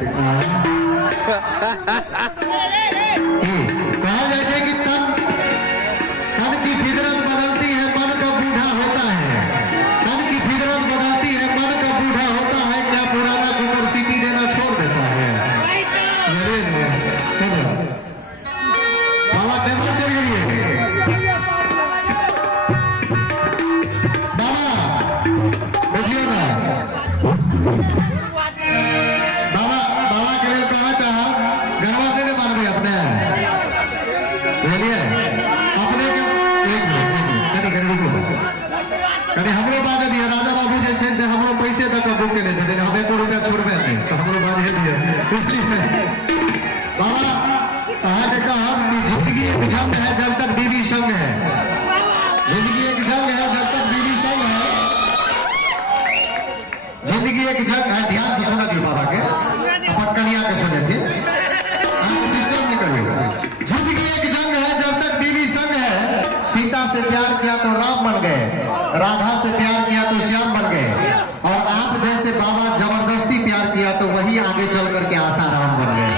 कहा जाए थे कि तन की फितरत बदलती है, मन का बूढ़ा होता है। तन की फितरत बदलती है, मन का बूढ़ा होता है। क्या पुराना कुकर सीटी देना छोड़ देता है? बाबा टेबल चल गई है। बाबा बैठिए ना। बाबा के लिए कहना चाहा गरबा देने मानवे अपने बोलिए अपने के एक मिनट कहीं हमरो बात दिया राजा बाबू जैसे से हमरो पैसे तक बुक के लिए हमें को रुपया छोड़बे नहीं तो हमरो बात ये दिया। बाबा कहा के कहा जिंदगी एक जंग है जब तक बीवी संग है। जिंदगी एक जंग है जब तक बीवी संग है। जिंदगी एक जंग है। ध्यान से सुना दियो बाबा के अपन कन्या के सुने थे डिस्टर्ब नहीं करिए। जिंदगी एक जंग है जब तक बीवी संग है। सीता से प्यार किया तो राम बन गए, राधा से प्यार किया तो श्याम बन गए, और आप जैसे बाबा जबरदस्ती प्यार किया तो वही आगे चल करके आसाराम बन गए।